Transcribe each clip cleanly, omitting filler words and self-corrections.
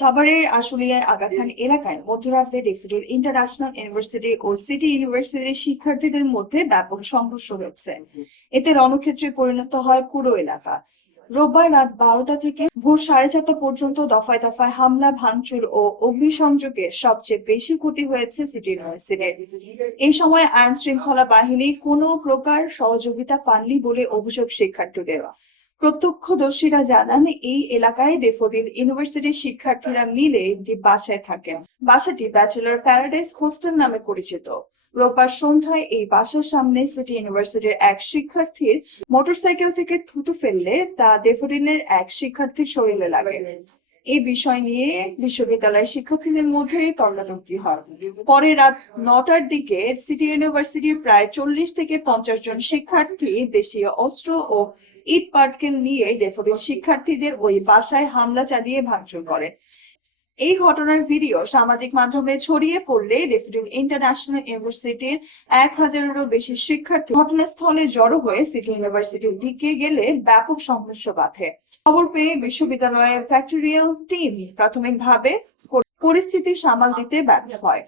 সাভারের আশুলিয়ার আগাখান এলাকায় মধ্যরাতে ডেফোডিল ইন্টারন্যাশনাল ইউনিভার্সিটি ও সিটি ইউনিভার্সিটির শিক্ষার্থীদের মধ্যে ব্যাপক সংঘর্ষ হয়েছে। এতে রণক্ষেত্রে পরিণত হয় পুরো এলাকা। রোববার রাত 12টা থেকে ভোর 4:30 পর্যন্ত দফায় দফায় হামলা, ভাঙচুর ও অগ্নিসংযোগে সবচেয়ে বেশি ক্ষতি হয়েছে সিটি ইউনিভার্সিটির। এই সময় আইন শৃঙ্খলা বাহিনী কোনো প্রকার সহযোগিতা পাননি বলে অভিযোগ শিক্ষার্থীদের। প্রত্যক্ষদর্শীরা জানান, এই এলাকায় ডেফোডিল ইউনিভার্সিটির শিক্ষার্থীরা মিলে একটি বাসায় থাকেন। বাসাটি ব্যাচেলর প্যারাডাইস হোস্টেল নামে পরিচিত। রোববার সন্ধ্যায় এই বাসার সামনে সিটি ইউনিভার্সিটির এক শিক্ষার্থীর মোটরসাইকেল থেকে থুতু ফেললে তা ডেফোডিলের এক শিক্ষার্থীর শরীরে লাগে। এই বিষয় নিয়ে বিশ্ববিদ্যালয়ের শিক্ষার্থীদের মধ্যে তর্কাতর্কি হয়। পরে রাত 9টার দিকে সিটি ইউনিভার্সিটির প্রায় 40 থেকে 50 জন শিক্ষার্থী দেশীয় অস্ত্র ও ইট পাটকেল নিয়ে ডেফোডিল শিক্ষার্থীদের ওই বাসায় হামলা চালিয়ে ভাঙচুর করে। এই ঘটনার ভিডিও সামাজিক মাধ্যমে ছড়িয়ে পড়লে ডেফোডিল ইন্টারন্যাশনাল ইউনিভার্সিটির 1000-এরও বেশি শিক্ষার্থী ঘটনাস্থলে জড়ো হয়ে সিটি ইউনিভার্সিটির দিকে গেলে ব্যাপক সংঘর্ষ বাধে। খবর পেয়ে বিশ্ববিদ্যালয়ের ফ্যাক্টরিয়াল টিম প্রাথমিকভাবে পরিস্থিতি সামাল দিতে ব্যর্থ হয়।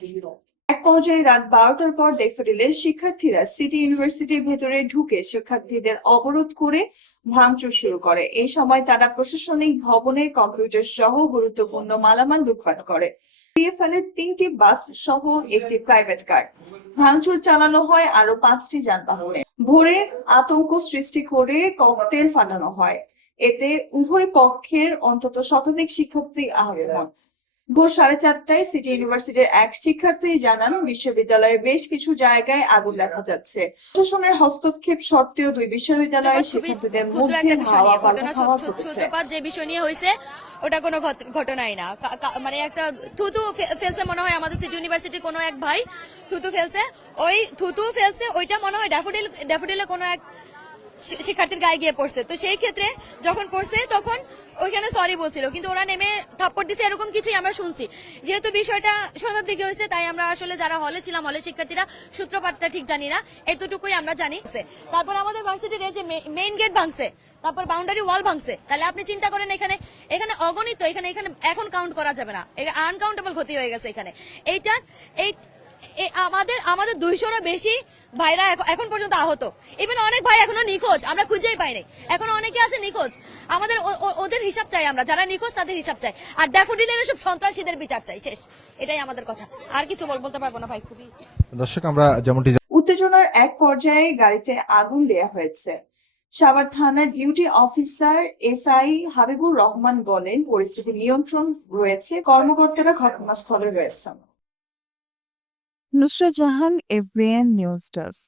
এক পর্যায়ে রাত 12টার পর ডেফোডিলের শিক্ষার্থীরা সিটি ইউনিভার্সিটির ভেতরে ঢুকে শিক্ষার্থীদের অবরোধ করে ভাঙচুর শুরু করে। এই সময় তারা প্রশাসনিক ভবনে কম্পিউটার সহ গুরুত্বপূর্ণ মালামাল লুটপাট করে। পুড়িয়ে ফেলে 3টি বাস সহ একটি প্রাইভেট কার। ভাঙচুর চালানো হয় আরো 5টি যানবাহনে। ভোরে আতঙ্ক সৃষ্টি করে ককটেল ফাটানো হয়। এতে উভয় পক্ষের অন্তত শতাধিক শিক্ষার্থী আহত হন। ভোর 4:30টায় সিটি ইউনিভার্সিটির এক শিক্ষার্থী জানান, বিশ্ববিদ্যালয়ের বেশ কিছু জায়গায় আগুন দেখা যাচ্ছে। প্রশাসনের হস্তক্ষেপ সত্ত্বেও দুই বিশ্ববিদ্যালয়ের শিক্ষার্থীদের মধ্যে ধাওয়া পাল্টাধাওয়া ঘটেছে। যে বিষয় নিয়ে হয়েছে ওটা কোনো ঘটনাই না। মানে একটা থুতু ফেলছে মনে হয় আমাদের সিটি ইউনিভার্সিটির কোনো এক ভাই থুতু ফেলছে। ওই থুতু ফেলছে ওইটা মনে হয় ড্যাফোডিলে কোনো এক শিক্ষার্থীর গায়ে গিয়ে পড়ছে। তো সেই ক্ষেত্রে যখন পড়ছে তখন ওইখানে সরি বলছিল, কিন্তু ওরা নেমে থাপ্পড় দিচ্ছে এরকম কিছুই আমরা শুনছি। যেহেতু বিষয়টা সন্ধ্যার দিকে হয়েছে তাই আমরা আসলে যারা হলে ছিলাম, হলের শিক্ষার্থীরা সূত্রপাতটা ঠিক জানি না, এতটুকুই আমরা জানি। তারপর আমাদের ভার্সিটির যে মেইন গেট ভাঙছে, তারপর বাউন্ডারি ওয়াল ভাঙছে। তাহলে আপনি চিন্তা করেন এখানে অগণিত, এখানে এখন কাউন্ট করা যাবে না, আনকাউন্টেবল ক্ষতি হয়ে গেছে এখানে। আমাদের 200-এরও বেশি ভাইরা এখন পর্যন্ত আহত। ইভেন অনেক ভাই এখনো নিখোঁজ, আমরা খুঁজেই পাইনি। এখনো অনেকে আছে নিখোঁজ। আমাদের ওদের হিসাব চাই, আমরা যারা নিখোঁজ তাদের হিসাব চাই, আর ড্যাফোডিলের সব সন্ত্রাসীদের বিচার চাই। শেষ, এটাই আমাদের কথা, আর কিছু বলতে পারবো না ভাই। খুবই দর্শক, আমরা যেমনটি উত্তেজনার এক পর্যায়ে গাড়িতে আগুন দেয়া হয়েছে। সাভার থানার duty officer SI Habibur Rahman বলেন, পরিস্থিতি নিয়ন্ত্রণ রয়েছে, কর্মকর্তারা ঘটনাস্থলে রয়েছেন। Nusrat Jahan, এভরিএন news desk.